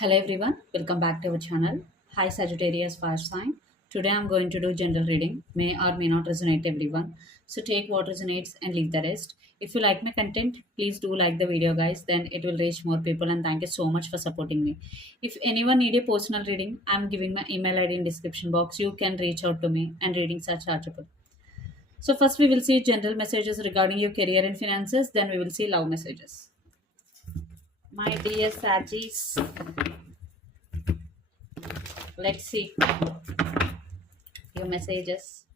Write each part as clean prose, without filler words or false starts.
Hello everyone, welcome back to our channel. Hi Sagittarius fire sign. Today I'm going to do general reading. May or may not resonate everyone. So take what resonates and leave the rest. If you like my content, please do like the video guys. Then it will reach more people and thank you so much for supporting me. If anyone need a personal reading, I'm giving my email ID in description box. You can reach out to me and readings are chargeable. So first we will see general messages regarding your career and finances. Then we will see love messages. My dear Sagis, let's see your messages.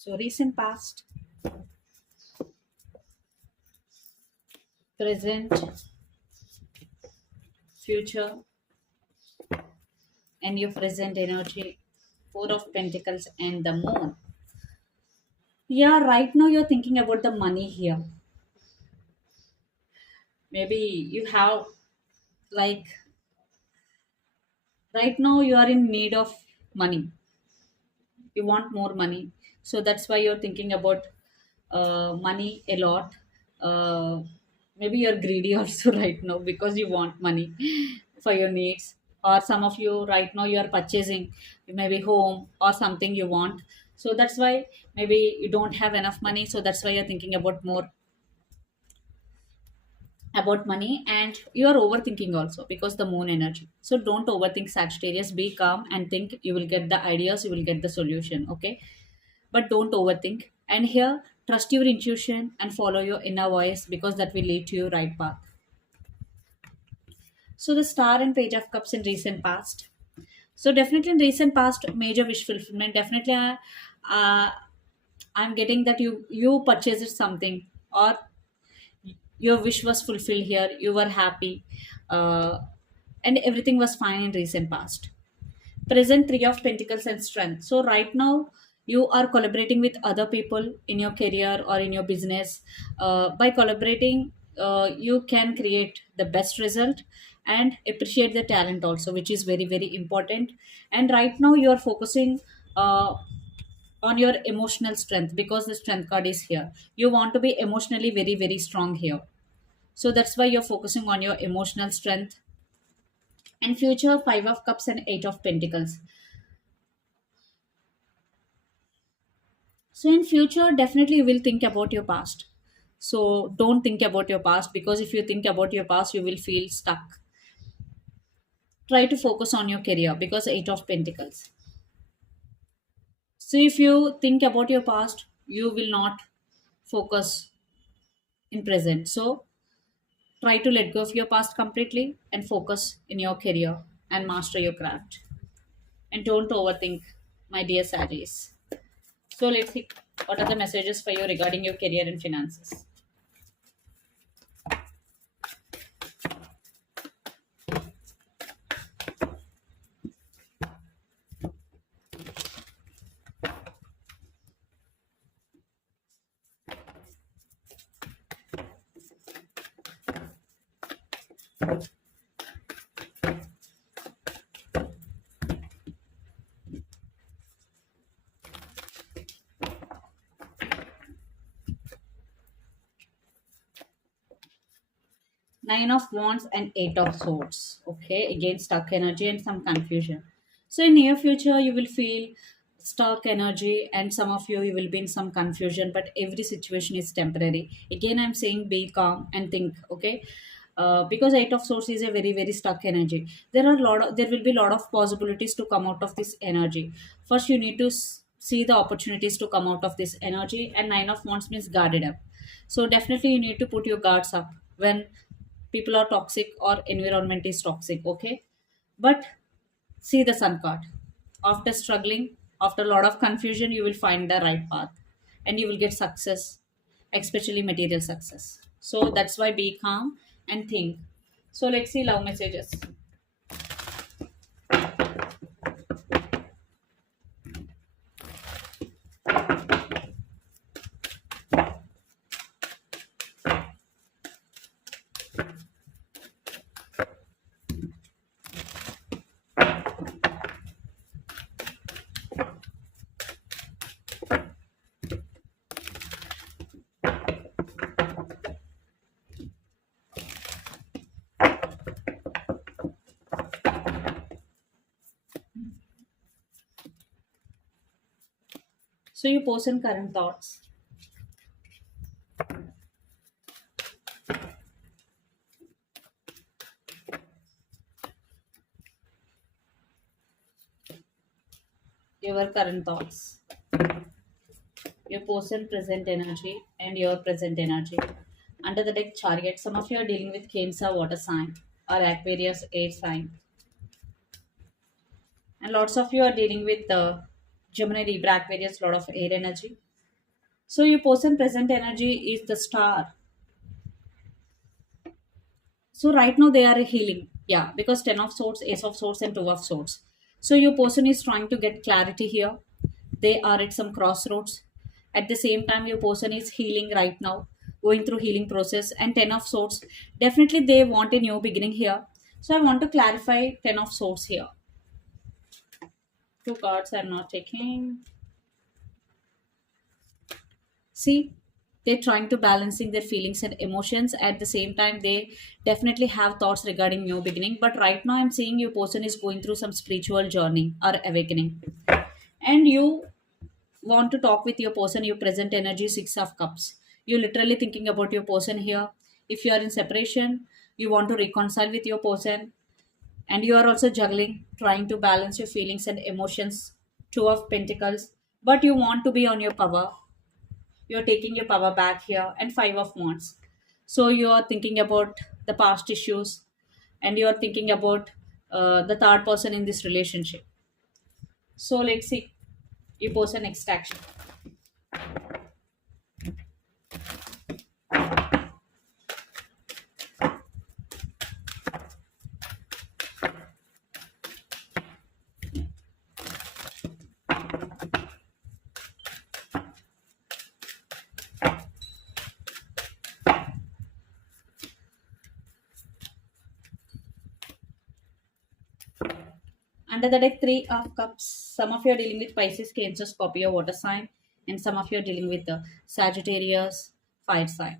So recent past, present, future, and your present energy, Four of Pentacles and the Moon. Yeah, right now you're thinking about the money here. Maybe you have like right now you are in need of money. You want more money. So that's why you're thinking about money a lot. Uh, Maybe you're greedy also right now because you want money for your needs. Or some of you right now you are purchasing maybe home or something you want. So that's why maybe you don't have enough money. So that's why you're thinking about money, and you are overthinking also because the moon energy. So don't overthink Sagittarius. Be calm and think. You will get the ideas, you will get the solution. Okay, but don't overthink. And here, trust your intuition and follow your inner voice because that will lead to your right path. So the star and page of cups in recent past. So definitely in recent past, major wish fulfillment. Definitely, uh, I'm getting that you purchased something or your wish was fulfilled here. You were happy, uh, and everything was fine in recent past. Present, Three of Pentacles and Strength. So right now you are collaborating with other people in your career or in your business. By collaborating, you can create the best result and appreciate the talent also, which is very very important. And right now you are focusing on your emotional strength because the strength card is here. You want to be emotionally very very strong here, so that's why you're focusing on your emotional strength. And future, Five of Cups and Eight of Pentacles. So in future, definitely you will think about your past. So don't think about your past because if you think about your past, you will feel stuck. Try to focus on your career because Eight of Pentacles. So if you think about your past, you will not focus in present. So try to let go of your past completely and focus in your career and master your craft. And don't overthink, my dear Sagittarius. So let's see what are the messages for you regarding your career and finances. Nine of Wands and Eight of Swords. Okay, again stuck energy and some confusion. So in near future, you will feel stuck energy, and some of you will be in some confusion. But every situation is temporary. Again, I'm saying be calm and think. Okay. Because Eight of Swords is a very very stuck energy. There will be a lot of possibilities to come out of this energy. First, you need to see the opportunities to come out of this energy, and Nine of Wands means guarded up. So definitely you need to put your guards up when people are toxic or environment is toxic. Okay, but see the Sun card. After struggling, after a lot of confusion, you will find the right path and you will get success, especially material success. So that's why be calm and think. So let's see love messages. So you person current thoughts. Your current thoughts. Your person present energy and your present energy. Under the deck chariot, some of you are dealing with Cancer water sign or Aquarius air sign. And lots of you are dealing with the Gemini, Libra, Aquarius, lot of air energy. So your person present energy is the star. So right now they are healing. Yeah, because 10 of swords, ace of swords, and 2 of swords. So your person is trying to get clarity here. They are at some crossroads. At the same time, your person is healing right now, going through healing process. And 10 of swords, definitely they want a new beginning here. So I want to clarify 10 of swords here. Two cards I'm not taking. See, they're trying to balancing their feelings and emotions. At the same time, they definitely have thoughts regarding new beginning. But right now, I'm seeing your person is going through some spiritual journey or awakening, and you want to talk with your person. Your present energy, 6 of cups. You're literally thinking about your person here. If you are in separation, you want to reconcile with your person, and you are also juggling, trying to balance your feelings and emotions. 2 of pentacles, but you want to be on your power. You're taking your power back here. And 5 of wands. So you're thinking about the past issues, and you're thinking about the third person in this relationship. So let's see your person next action. Under the deck, 3 of cups. Some of you are dealing with Pisces, Cancer, Scorpio, water sign, and some of you are dealing with the Sagittarius, fire sign.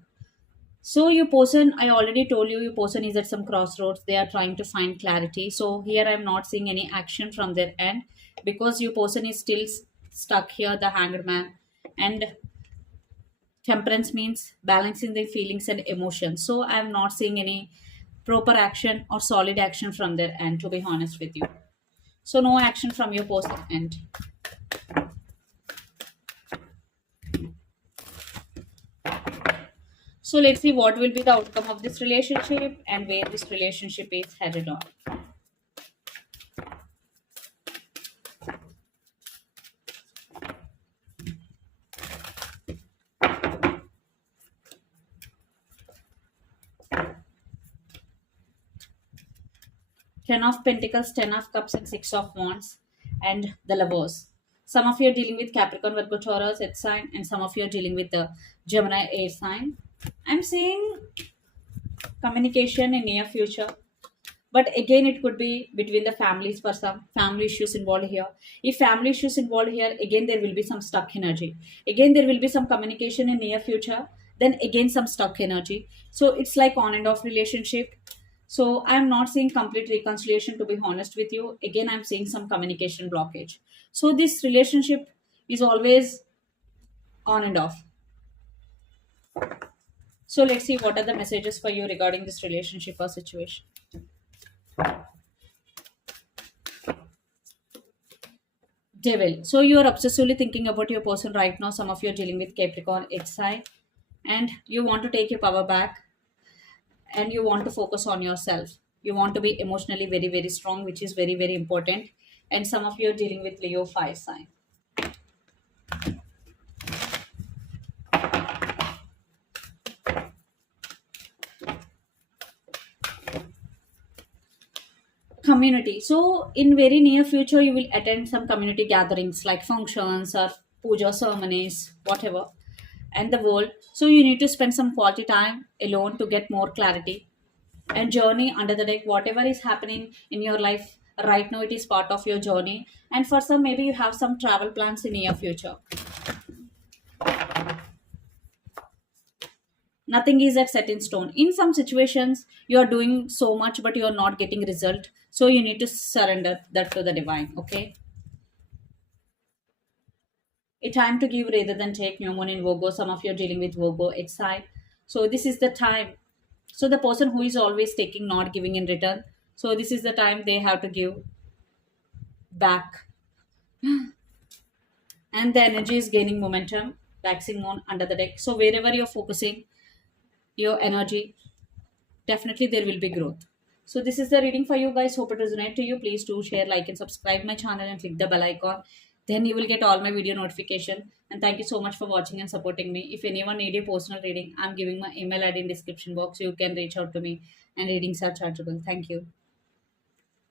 So your person, I already told you, your person is at some crossroads. They are trying to find clarity. So here I'm not seeing any action from their end, because your person is still stuck here, the hanged man. And temperance means balancing their feelings and emotions. So I'm not seeing any proper action or solid action from their end, to be honest with you. So no action from your person end. So let's see what will be the outcome of this relationship and where this relationship is headed on. Ten of Pentacles, 10 of Cups, and 6 of Wands, and the Lovers. Some of you are dealing with Capricorn, Virgo, Taurus, Earth sign, and some of you are dealing with the Gemini, air sign. I'm seeing communication in near future, but again it could be between the families. For some family issues involved here. If family issues involved here, again there will be some stuck energy. Again there will be some communication in near future, then again some stuck energy. So it's like on and off relationship. So I'm not seeing complete reconciliation, to be honest with you. Again, I'm seeing some communication blockage. So this relationship is always on and off. So let's see what are the messages for you regarding this relationship or situation. Devil. So you are obsessively thinking about your person right now. Some of you are dealing with Capricorn, X sign, and you want to take your power back, and you want to focus on yourself. You want to be emotionally very, very strong, which is very, very important. And some of you are dealing with Leo, fire sign. Community. So in very near future, you will attend some community gatherings like functions or puja ceremonies, whatever, and the world. So you need to spend some quality time alone to get more clarity. And journey under the deck, whatever is happening in your life right now, it is part of your journey. And for some, maybe you have some travel plans in near future. Nothing is at set in stone. In some situations, you are doing so much but you are not getting result, so you need to surrender that to the divine. Okay. a time to give rather than take. New moon in Virgo. Some of you are dealing with Virgo. It's sign. So this is the time. So the person who is always taking, not giving in return. So this is the time they have to give back. And the energy is gaining momentum. Waxing moon under the deck. So wherever you're focusing your energy, definitely there will be growth. So this is the reading for you guys. Hope it resonates to you. Please do share, like, and subscribe my channel and click the bell icon. Then you will get all my video notification. And thank you so much for watching and supporting me. If anyone need a personal reading, I'm giving my email ID in description box. You can reach out to me, and readings are chargeable. Thank you.